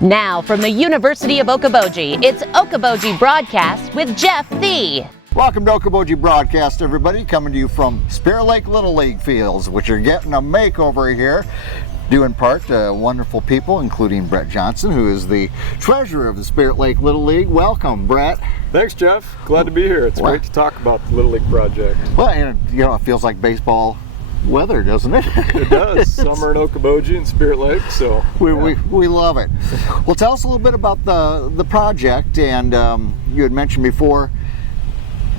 Now from the University of Okoboji, it's Okoboji Broadcast with Jeff Thee. Welcome to Okoboji Broadcast, everybody, coming to you from Spirit Lake Little League Fields, which are getting a makeover here, due in part to wonderful people, including Brett Johnson, who is the treasurer of the Spirit Lake Little League. Welcome, Brett. Thanks, Jeff. Glad to be here. It's great to talk about the Little League project. Well, it feels like baseball weather, doesn't it? It does. Summer in Okoboji and Spirit Lake, so we love it. Well, tell us a little bit about the project, and you had mentioned before,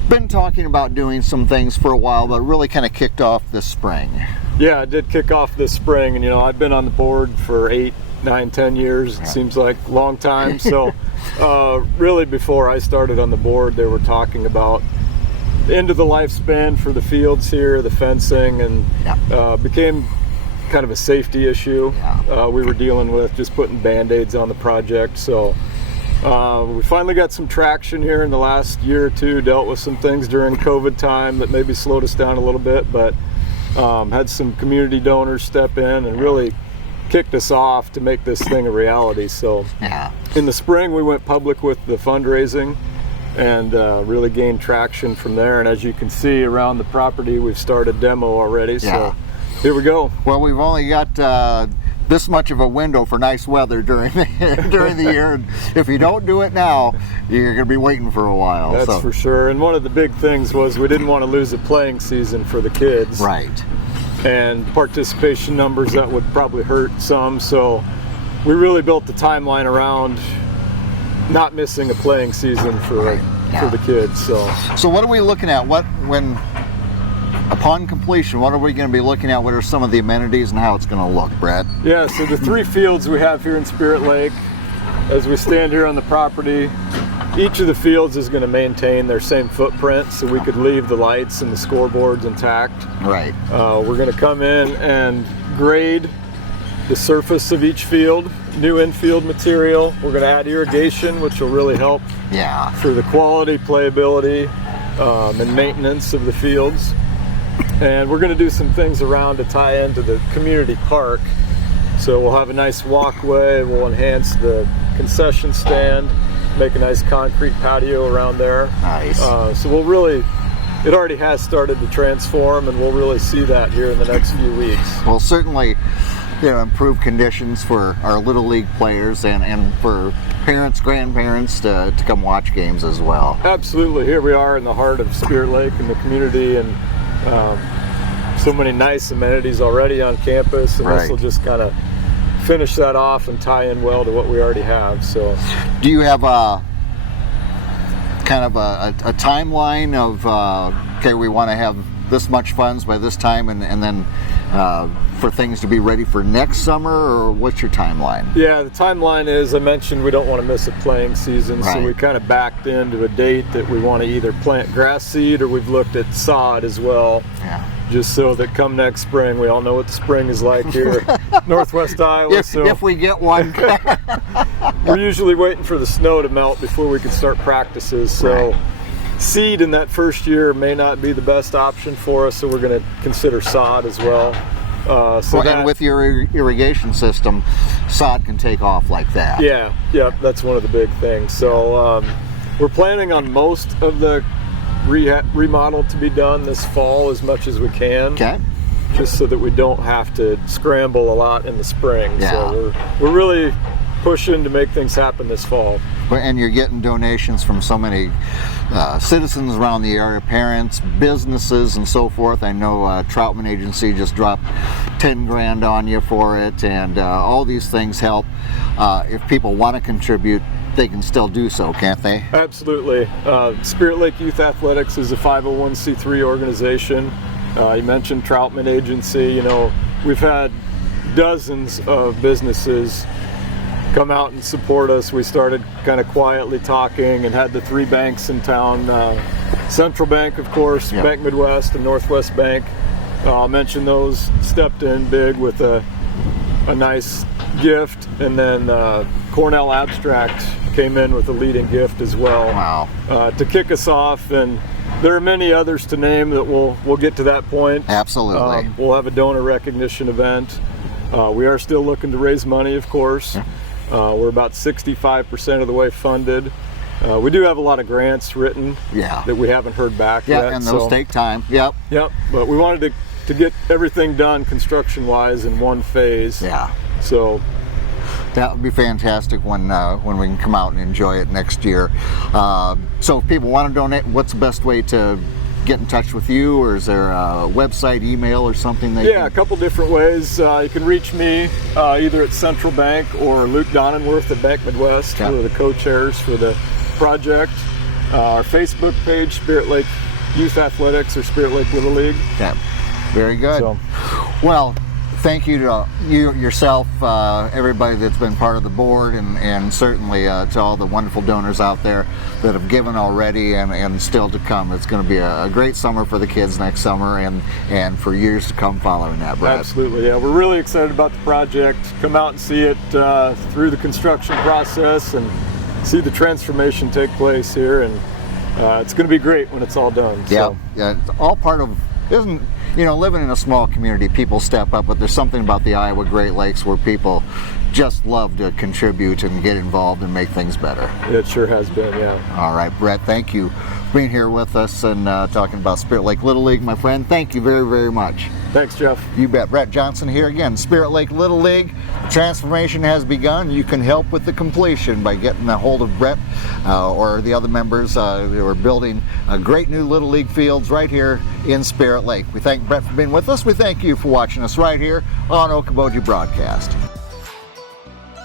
been talking about doing some things for a while, but really kind of kicked off this spring. Yeah, it did kick off this spring, and I've been on the board for 8, 9, 10 years. It seems like a long time. So really before I started on the board, they were talking about the end of the lifespan for the fields here, the fencing, and became kind of a safety issue. We were dealing with just putting Band-Aids on the project. So we finally got some traction here in the last year or two, dealt with some things during COVID time that maybe slowed us down a little bit, but had some community donors step in and really kicked us off to make this thing a reality. So in the spring we went public with the fundraising and really gained traction from there. And as you can see around the property, we've started demo already. So here we go. Well, we've only got this much of a window for nice weather during the year. And if you don't do it now, you're going to be waiting for a while. That's for sure. And one of the big things was we didn't want to lose a playing season for the kids. Right. And participation numbers that would probably hurt some. So we really built the timeline around not missing a playing season for the kids. So what are we looking at? Upon completion, what are we going to be looking at? What are some of the amenities and how it's going to look, Brett? Yeah, so the 3 fields we have here in Spirit Lake, as we stand here on the property, each of the fields is going to maintain their same footprint, so we could leave the lights and the scoreboards intact. Right. We're going to come in and grade the surface of each field, new infield material. We're going to add irrigation, which will really help for the quality, playability, and maintenance of the fields. And we're going to do some things around to tie into the community park. So we'll have a nice walkway, we'll enhance the concession stand, make a nice concrete patio around there. Nice. So we'll really, it already has started to transform, and we'll really see that here in the next few weeks. Well, certainly, improve conditions for our Little League players and for parents, grandparents to come watch games as well. Absolutely. Here we are in the heart of Spirit Lake and the community, and so many nice amenities already on campus, and this will just kind of finish that off and tie in well to what we already have. So, do you have a kind of a timeline of okay, we want to have this much funds by this time, and then for things to be ready for next summer, or what's your timeline? Yeah, the timeline is, I mentioned we don't want to miss a playing season, so we kind of backed into a date that we want to either plant grass seed, or we've looked at sod as well. Just so that come next spring, we all know what the spring is like here Northwest Iowa. If we get one. We're usually waiting for the snow to melt before we can start practices. So seed in that first year may not be the best option for us, so we're going to consider sod as well. And with your irrigation system, sod can take off like that. Yeah, that's one of the big things. So we're planning on most of the remodel to be done this fall as much as we can. Just so that we don't have to scramble a lot in the spring. So we're really pushing to make things happen this fall. And you're getting donations from so many citizens around the area, parents, businesses, and so forth. I know Troutman Agency just dropped 10 grand on you for it, and all these things help. If people want to contribute, they can still do so, can't they? Absolutely. Spirit Lake Youth Athletics is a 501c3 organization. You mentioned Troutman Agency. We've had dozens of businesses come out and support us. We started kind of quietly talking and had the 3 banks in town. Central Bank, of course, Bank Midwest, and Northwest Bank. I'll mention those stepped in big with a nice gift, and then Cornell Abstract came in with a leading gift as well. Wow. To kick us off, and there are many others to name that we'll get to that point. Absolutely. We'll have a donor recognition event. We are still looking to raise money, of course. We're about 65% of the way funded. We do have a lot of grants written that we haven't heard back yet. Yeah, and those take time. Yep. Yep, but we wanted to get everything done construction-wise in one phase. Yeah. So that would be fantastic when we can come out and enjoy it next year. So if people want to donate, what's the best way to get in touch with you, or is there a website, email, or something? A couple different ways. You can reach me either at Central Bank or Luke Donenworth at Bank Midwest. Okay. We're the co-chairs for the project. Our Facebook page, Spirit Lake Youth Athletics or Spirit Lake Little League. Okay. Very good. So, well, thank you to you yourself, everybody that's been part of the board, and certainly to all the wonderful donors out there that have given already and still to come. It's going to be a great summer for the kids next summer and for years to come following that, Brad. Absolutely, yeah. We're really excited about the project. Come out and see it through the construction process and see the transformation take place here, and it's going to be great when it's all done. Yeah, yeah, it's all part of, living in a small community, people step up, but there's something about the Iowa Great Lakes where people just love to contribute and get involved and make things better. It sure has been, yeah. All right, Brett, thank you for being here with us and talking about Spirit Lake Little League, my friend. Thank you very, very much. Thanks, Jeff. You bet. Brett Johnson here again, Spirit Lake Little League. The transformation has begun. You can help with the completion by getting a hold of Brett or the other members who are building great new Little League fields right here in Spirit Lake. We thank Brett for being with us. We thank you for watching us right here on Okoboji Broadcast.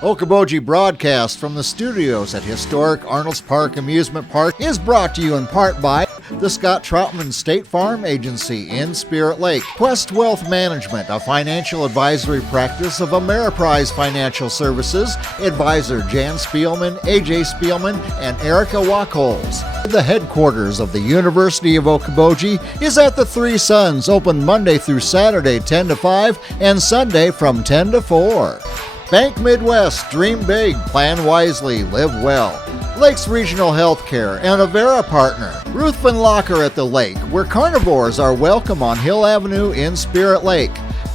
Okoboji Broadcast from the studios at historic Arnold's Park Amusement Park is brought to you in part by the Scott Troutman State Farm Agency in Spirit Lake, Quest Wealth Management, a financial advisory practice of Ameriprise Financial Services, advisor Jan Spielman, AJ Spielman, and Erica Wachholz. The headquarters of the University of Okoboji is at the Three Sons, open Monday through Saturday 10 to 5 and Sunday from 10 to 4. Bank Midwest, dream big, plan wisely, live well. Lakes Regional Healthcare and Avera partner, Ruthven Locker at the Lake, where carnivores are welcome on Hill Avenue in Spirit Lake.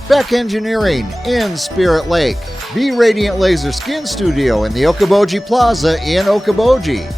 Beck Engineering in Spirit Lake. Be Radiant Laser Skin Studio in the Okoboji Plaza in Okoboji.